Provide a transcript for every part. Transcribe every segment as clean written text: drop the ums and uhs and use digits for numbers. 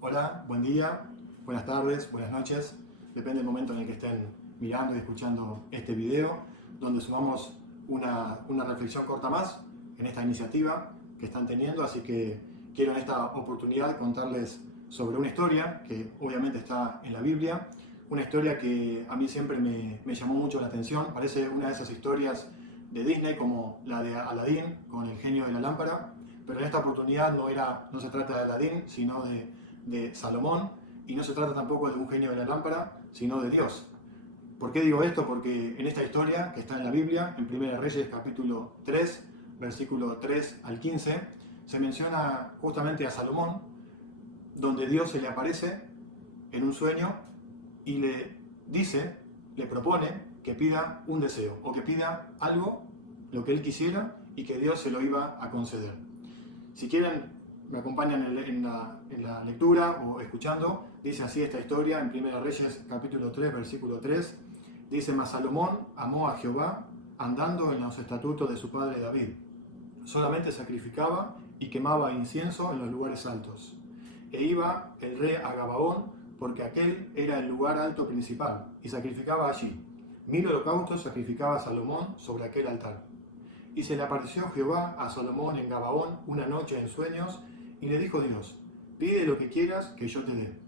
Hola, buen día, buenas tardes, buenas noches, depende del momento en el que estén mirando y escuchando este video, donde sumamos una reflexión corta más en esta iniciativa que están teniendo, así que quiero en esta oportunidad contarles sobre una historia que obviamente está en la Biblia, una historia que a mí siempre me llamó mucho la atención, parece una de esas historias de Disney como la de Aladín con el genio de la lámpara, pero en esta oportunidad no se trata de Aladín, sino de Salomón, y no se trata tampoco de un genio de la lámpara, sino de Dios. ¿Por qué digo esto? Porque en esta historia que está en la Biblia, en 1 Reyes capítulo 3, versículo 3 al 15, se menciona justamente a Salomón, donde Dios se le aparece en un sueño y le propone que pida un deseo, o que pida algo, lo que él quisiera, y que Dios se lo iba a conceder. Si quieren, me acompañan en la lectura o escuchando, dice así esta historia en 1 Reyes capítulo 3, versículo 3, dice: Mas Salomón amó a Jehová andando en los estatutos de su padre David. Solamente sacrificaba y quemaba incienso en los lugares altos. E iba el rey a Gabaón, porque aquel era el lugar alto principal, y sacrificaba allí. 1000 holocaustos sacrificaba Salomón sobre aquel altar. Y se le apareció Jehová a Salomón en Gabaón una noche en sueños, y le dijo Dios: pide lo que quieras que yo te dé.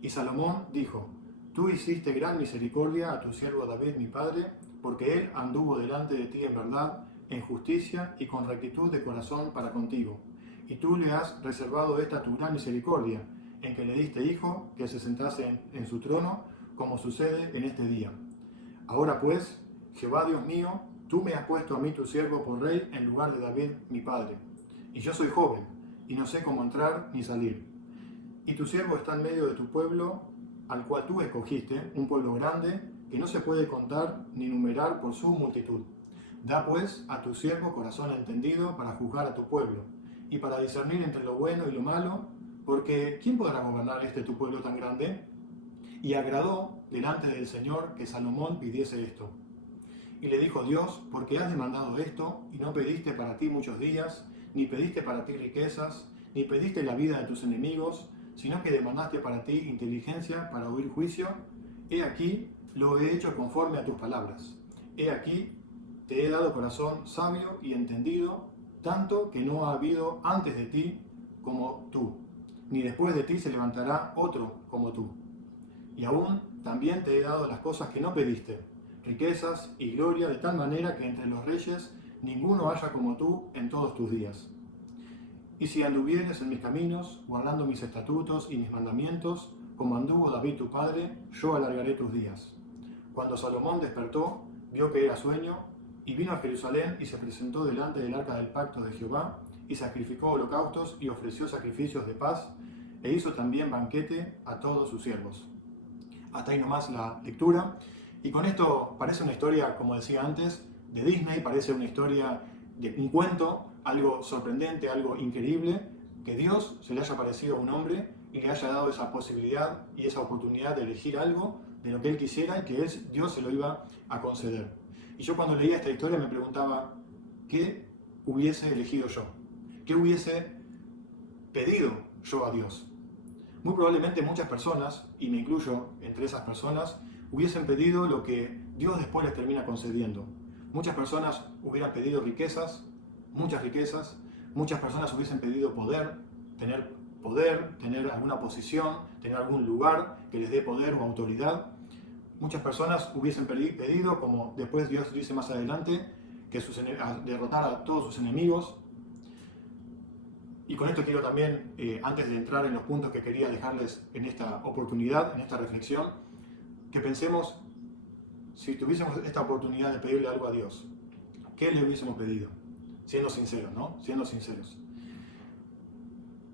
Y Salomón dijo: tú hiciste gran misericordia a tu siervo David mi padre, porque él anduvo delante de ti en verdad, en justicia y con rectitud de corazón para contigo. Y tú le has reservado esta tu gran misericordia, en que le diste hijo que se sentase en su trono, como sucede en este día. Ahora pues, Jehová Dios mío, tú me has puesto a mí tu siervo por rey en lugar de David mi padre. Y yo soy joven, y no sé cómo entrar ni salir. Y tu siervo está en medio de tu pueblo, al cual tú escogiste, un pueblo grande, que no se puede contar ni numerar por su multitud. Da pues a tu siervo corazón entendido para juzgar a tu pueblo, y para discernir entre lo bueno y lo malo, porque ¿quién podrá gobernar tu pueblo tan grande? Y agradó delante del Señor que Salomón pidiese esto. Y le dijo Dios: porque has demandado esto, y no pediste para ti muchos días, ni pediste para ti riquezas, ni pediste la vida de tus enemigos, sino que demandaste para ti inteligencia para oír juicio, he aquí lo he hecho conforme a tus palabras. He aquí te he dado corazón sabio y entendido, tanto que no ha habido antes de ti como tú, ni después de ti se levantará otro como tú. Y aún también te he dado las cosas que no pediste, riquezas y gloria, de tal manera que entre los reyes ninguno haya como tú en todos tus días. Y si anduvieres en mis caminos, guardando mis estatutos y mis mandamientos, como anduvo David tu padre, yo alargaré tus días. Cuando Salomón despertó, vio que era sueño, y vino a Jerusalén y se presentó delante del arca del pacto de Jehová, y sacrificó holocaustos y ofreció sacrificios de paz, e hizo también banquete a todos sus siervos. Hasta ahí nomás la lectura. Y con esto parece una historia, como decía antes, de Disney, parece una historia de un cuento, algo sorprendente, algo increíble, que Dios se le haya aparecido a un hombre y le haya dado esa posibilidad y esa oportunidad de elegir algo de lo que él quisiera y que Dios se lo iba a conceder. Y yo cuando leía esta historia me preguntaba, ¿qué hubiese elegido yo? ¿Qué hubiese pedido yo a Dios? Muy probablemente muchas personas, y me incluyo entre esas personas, hubiesen pedido lo que Dios después les termina concediendo. Muchas personas hubieran pedido riquezas, muchas riquezas, muchas personas hubiesen pedido poder, tener alguna posición, tener algún lugar que les dé poder o autoridad. Muchas personas hubiesen pedido, como después Dios dice más adelante, que derrotar a todos sus enemigos. Y con esto quiero también, antes de entrar en los puntos que quería dejarles en esta oportunidad, en esta reflexión, que pensemos, si tuviésemos esta oportunidad de pedirle algo a Dios, ¿qué le hubiésemos pedido? Siendo sinceros, ¿no? Siendo sinceros.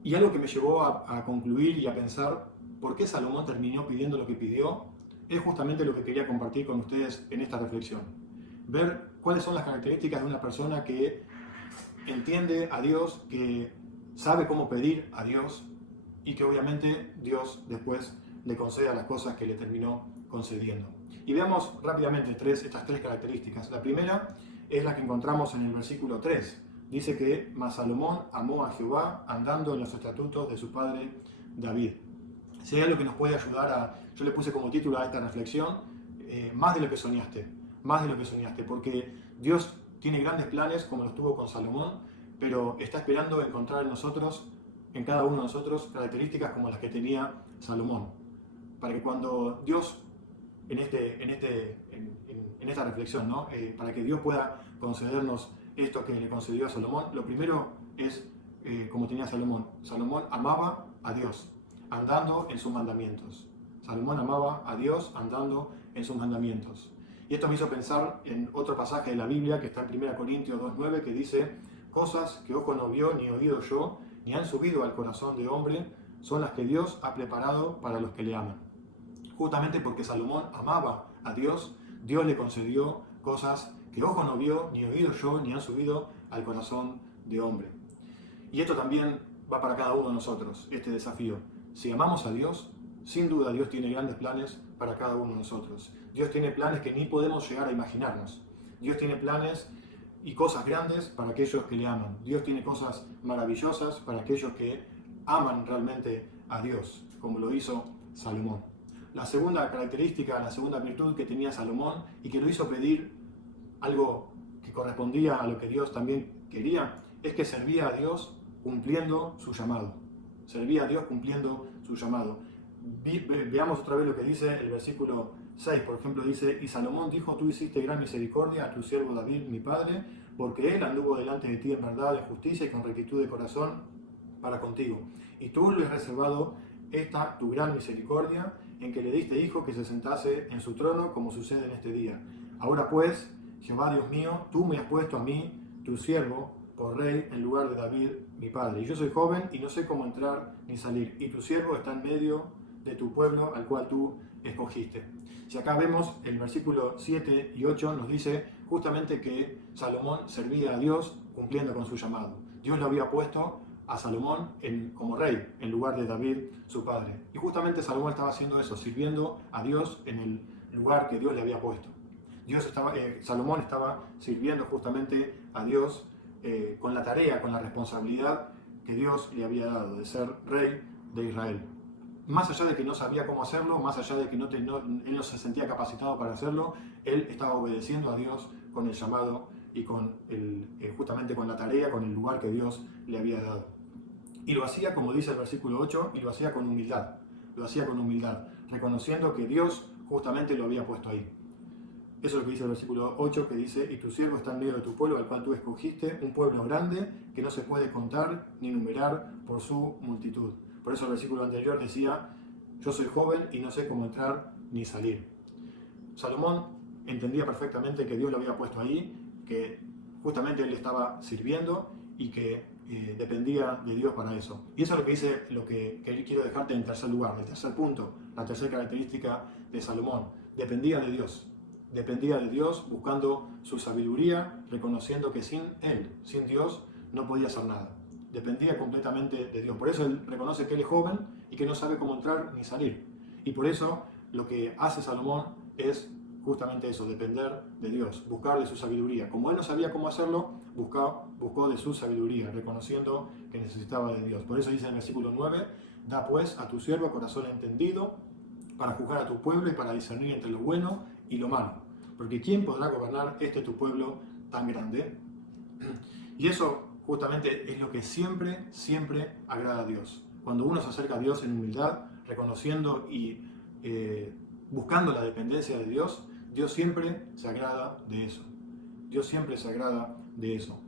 Y algo que me llevó a concluir y a pensar por qué Salomón terminó pidiendo lo que pidió, es justamente lo que quería compartir con ustedes en esta reflexión. Ver cuáles son las características de una persona que entiende a Dios, que sabe cómo pedir a Dios y que obviamente Dios después le conceda las cosas que le terminó concediendo. Y veamos rápidamente estas tres características. La primera es la que encontramos en el versículo 3. Dice que Mas Salomón amó a Jehová andando en los estatutos de su padre David. Si hay algo que nos puede ayudar yo le puse como título a esta reflexión, más de lo que soñaste, más de lo que soñaste, porque Dios tiene grandes planes como los tuvo con Salomón, pero está esperando encontrar en nosotros, en cada uno de nosotros, características como las que tenía Salomón, para que cuando Dios, en esta reflexión, ¿no? Para que Dios pueda concedernos esto que le concedió a Salomón, lo primero es como tenía Salomón. Salomón amaba a Dios, andando en sus mandamientos. Salomón amaba a Dios andando en sus mandamientos. Y esto me hizo pensar en otro pasaje de la Biblia que está en 1 Corintios 2.9 que dice: cosas que ojo no vio ni oído yo, ni han subido al corazón de hombre, son las que Dios ha preparado para los que le aman. Justamente porque Salomón amaba a Dios, Dios le concedió cosas que ojo no vio, ni oído yo, ni han subido al corazón de hombre. Y esto también va para cada uno de nosotros, este desafío. Si amamos a Dios, sin duda Dios tiene grandes planes para cada uno de nosotros. Dios tiene planes que ni podemos llegar a imaginarnos. Dios tiene planes y cosas grandes para aquellos que le aman. Dios tiene cosas maravillosas para aquellos que aman realmente a Dios, como lo hizo Salomón. La segunda característica, la segunda virtud que tenía Salomón y que lo hizo pedir algo que correspondía a lo que Dios también quería, es que servía a Dios cumpliendo su llamado. Servía a Dios cumpliendo su llamado. Veamos otra vez lo que dice el versículo 6, por ejemplo, dice: y Salomón dijo: tú hiciste gran misericordia a tu siervo David, mi padre, porque él anduvo delante de ti en verdad, en justicia y con rectitud de corazón para contigo. Y tú le has reservado esta tu gran misericordia, en que le diste hijo que se sentase en su trono, como sucede en este día. Ahora pues, Jehová Dios mío, tú me has puesto a mí, tu siervo, por rey en lugar de David, mi padre. Y yo soy joven y no sé cómo entrar ni salir. Y tu siervo está en medio de tu pueblo, al cual tú escogiste. Si acá vemos el versículo 7 y 8 nos dice justamente que Salomón servía a Dios cumpliendo con su llamado. Dios lo había puesto a Salomón como rey en lugar de David, su padre. Y justamente Salomón estaba haciendo eso, sirviendo a Dios en el lugar que Dios le había puesto. Salomón estaba sirviendo justamente a Dios con la tarea, con la responsabilidad que Dios le había dado de ser rey de Israel. Más allá de que no sabía cómo hacerlo, más allá de que él no se sentía capacitado para hacerlo, él estaba obedeciendo a Dios con el llamado y justamente con la tarea, con el lugar que Dios le había dado. Y lo hacía, como dice el versículo 8, y lo hacía con humildad. Lo hacía con humildad, reconociendo que Dios justamente lo había puesto ahí. Eso es lo que dice el versículo 8, que dice: y tu siervo está en medio de tu pueblo, al cual tú escogiste, un pueblo grande que no se puede contar ni numerar por su multitud. Por eso el versículo anterior decía: yo soy joven y no sé cómo entrar ni salir. Salomón entendía perfectamente que Dios lo había puesto ahí, que justamente él estaba sirviendo y que dependía de Dios para eso. Y eso es lo que dice, lo que quiero dejarte en tercer lugar, el tercer punto, la tercera característica de Salomón. Dependía de Dios. Dependía de Dios, buscando su sabiduría, reconociendo que sin Él, sin Dios, no podía hacer nada. Dependía completamente de Dios. Por eso Él reconoce que Él es joven y que no sabe cómo entrar ni salir. Y por eso lo que hace Salomón es justamente eso, depender de Dios, buscar de su sabiduría. Como Él no sabía cómo hacerlo, buscó de su sabiduría, reconociendo que necesitaba de Dios. Por eso dice en el versículo 9: da pues a tu siervo corazón entendido, para juzgar a tu pueblo y para discernir entre lo bueno y lo malo. Porque ¿quién podrá gobernar tu pueblo tan grande? Y eso justamente es lo que siempre, siempre agrada a Dios. Cuando uno se acerca a Dios en humildad, reconociendo y buscando la dependencia de Dios, Dios siempre se agrada de eso. Dios siempre se agrada de eso.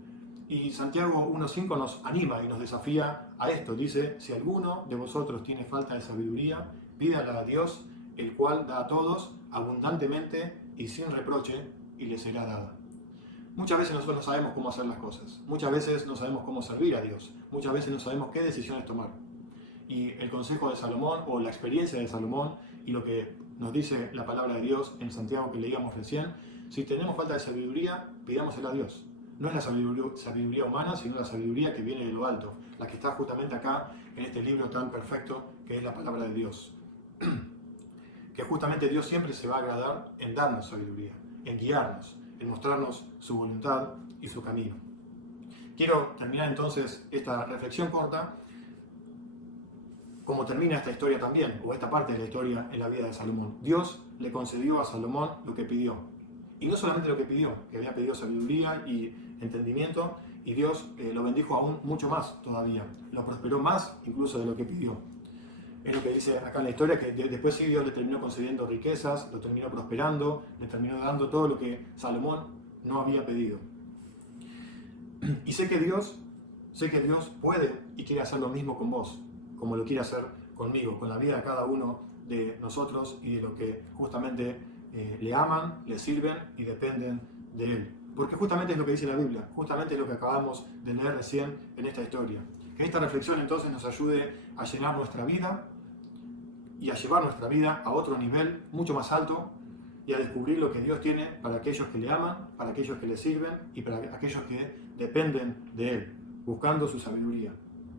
Y Santiago 1.5 nos anima y nos desafía a esto. Dice: si alguno de vosotros tiene falta de sabiduría, pídala a Dios, el cual da a todos abundantemente y sin reproche, y le será dada. Muchas veces nosotros no sabemos cómo hacer las cosas. Muchas veces no sabemos cómo servir a Dios. Muchas veces no sabemos qué decisiones tomar. Y el consejo de Salomón, o la experiencia de Salomón, y lo que nos dice la palabra de Dios en Santiago que leíamos recién: si tenemos falta de sabiduría, pidámosela a Dios. No es la sabiduría humana, sino la sabiduría que viene de lo alto, la que está justamente acá en este libro tan perfecto que es la palabra de Dios. Que justamente Dios siempre se va a agradar en darnos sabiduría, en guiarnos, en mostrarnos su voluntad y su camino. Quiero terminar entonces esta reflexión corta como termina esta historia también, o esta parte de la historia en la vida de Salomón. Dios le concedió a Salomón lo que pidió. Y no solamente lo que pidió, que había pedido sabiduría y entendimiento, y Dios lo bendijo aún mucho más todavía. Lo prosperó más incluso de lo que pidió. Es lo que dice acá en la historia, que después sí Dios le terminó concediendo riquezas, lo terminó prosperando, le terminó dando todo lo que Salomón no había pedido. Y sé que Dios puede y quiere hacer lo mismo con vos, como lo quiere hacer conmigo, con la vida de cada uno de nosotros y de los que justamente le aman, le sirven y dependen de Él. Porque justamente es lo que dice la Biblia, justamente es lo que acabamos de leer recién en esta historia. Que esta reflexión entonces nos ayude a llenar nuestra vida y a llevar nuestra vida a otro nivel mucho más alto y a descubrir lo que Dios tiene para aquellos que le aman, para aquellos que le sirven y para aquellos que dependen de Él, buscando su sabiduría.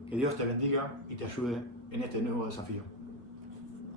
Que Dios te bendiga y te ayude en este nuevo desafío.